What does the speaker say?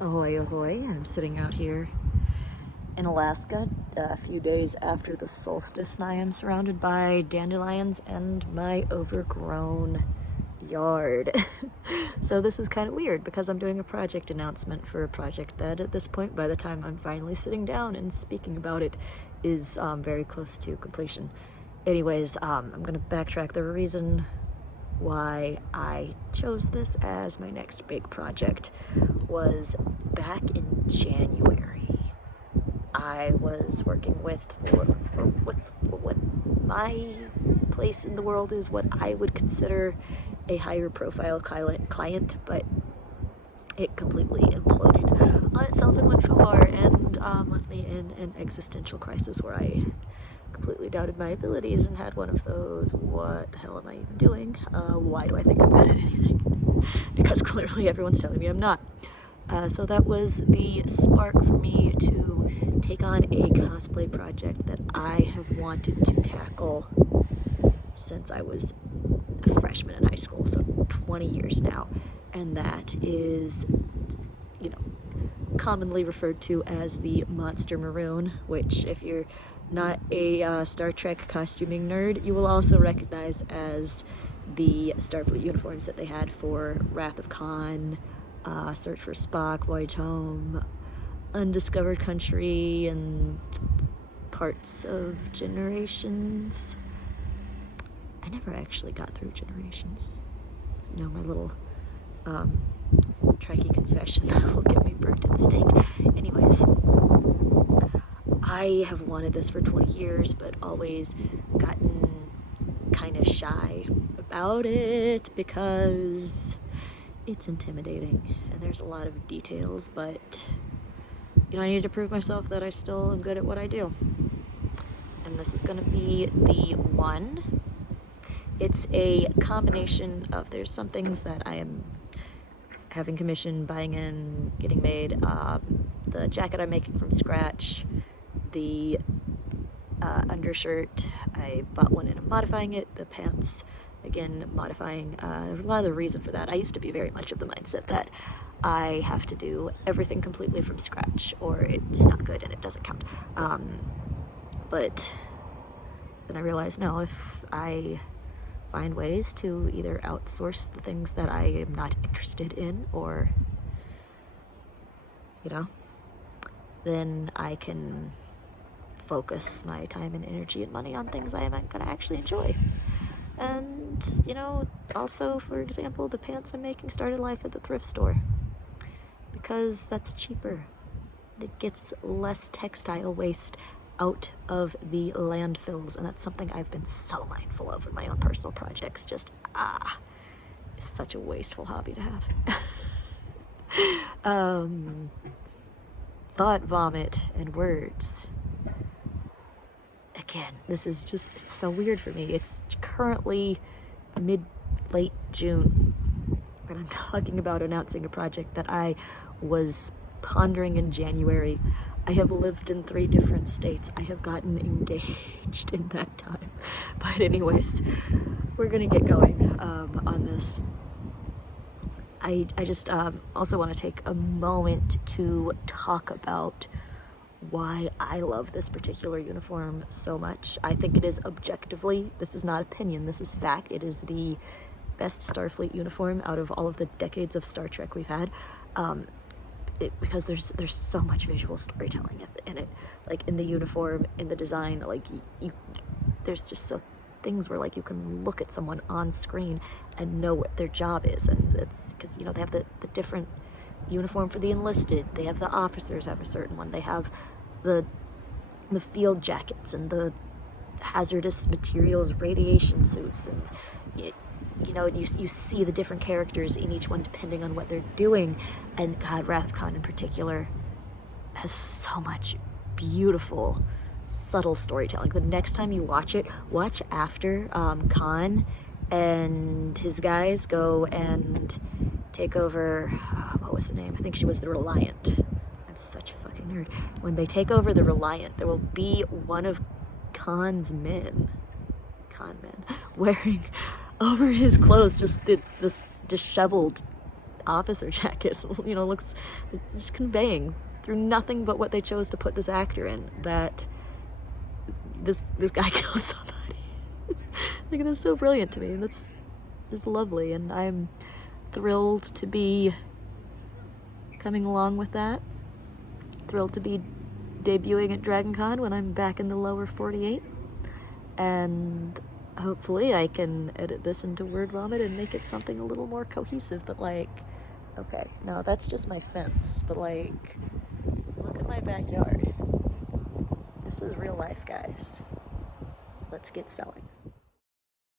Ahoy, ahoy. I'm sitting out here in Alaska a few days after the solstice, and I am surrounded by dandelions and my overgrown yard. So this is kind of weird because I'm doing a project announcement for a project that at this point, by the time I'm finally sitting down and speaking about it, is very close to completion. Anyways, I'm gonna backtrack. The reason why I chose this as my next big project was back in January. I was working with for what my place in the world is what I would consider a higher profile client, but it completely imploded on itself and went far and left me in an existential crisis where I completely doubted my abilities and had one of those, what the hell am I even doing? Why do I think I'm good at anything? Because clearly everyone's telling me I'm not. So that was the spark for me to take on a cosplay project that I have wanted to tackle since I was a freshman in high school, so 20 years now. And that is, commonly referred to as the Monster Maroon, which if you're not a Star Trek costuming nerd, you will also recognize as the Starfleet uniforms that they had for Wrath of Khan, Search for Spock, Voyage Home, Undiscovered Country, and parts of Generations. I never actually got through Generations. So, my little Trekkie confession that will get me burnt at the stake. Anyways, I have wanted this for 20 years, but always gotten kind of shy about it because it's intimidating and there's a lot of details, but I need to prove myself that I still am good at what I do. And this is going to be the one. It's a combination of, there's some things that I am having commissioned, buying in, getting made, the jacket I'm making from scratch, the undershirt, I bought one and I'm modifying it, the pants, again, modifying. A lot of the reason for that, I used to be very much of the mindset that I have to do everything completely from scratch or it's not good and it doesn't count. But then I realized, no, if I find ways to either outsource the things that I am not interested in or, then I can focus my time and energy and money on things I am going to actually enjoy. And, also, for example, the pants I'm making started life at the thrift store because that's cheaper. It gets less textile waste out of the landfills, and that's something I've been so mindful of in my own personal projects. Just, it's such a wasteful hobby to have. Thought vomit and words. Again, this is just, it's so weird for me. It's currently late June, and I'm talking about announcing a project that I was pondering in January. I have lived in 3 different states. I have gotten engaged in that time. But anyways, we're gonna get going on this. I just also want to take a moment to talk about why I love this particular uniform so much. I think it is objectively, this is not opinion, this is fact, it is the best Starfleet uniform out of all of the decades of Star Trek we've had. Because there's so much visual storytelling in it, like in the uniform, in the design, like there's just so things where like you can look at someone on screen and know what their job is, and it's because they have the different uniform for the enlisted, they have the officers have a certain one, they have the field jackets and the hazardous materials radiation suits, and you see the different characters in each one depending on what they're doing. And God, Wrath of Khan in particular has so much beautiful, subtle storytelling. The next time you watch it, watch after Khan and his guys go and take over, what was the name? I think she was the Reliant. I'm such a fucking nerd. When they take over the Reliant, there will be one of Khan's men, wearing over his clothes just this disheveled officer jacket, you know, looks just conveying through nothing but what they chose to put this actor in, that this guy killed somebody. Like, that's so brilliant to me. That's just lovely, and I'm thrilled to be coming along with that. Thrilled to be debuting at Dragon Con when I'm back in the lower 48. And hopefully I can edit this into Word Vomit and make it something a little more cohesive. But like, okay, no, that's just my fence. But like, look at my backyard. This is real life, guys. Let's get sewing.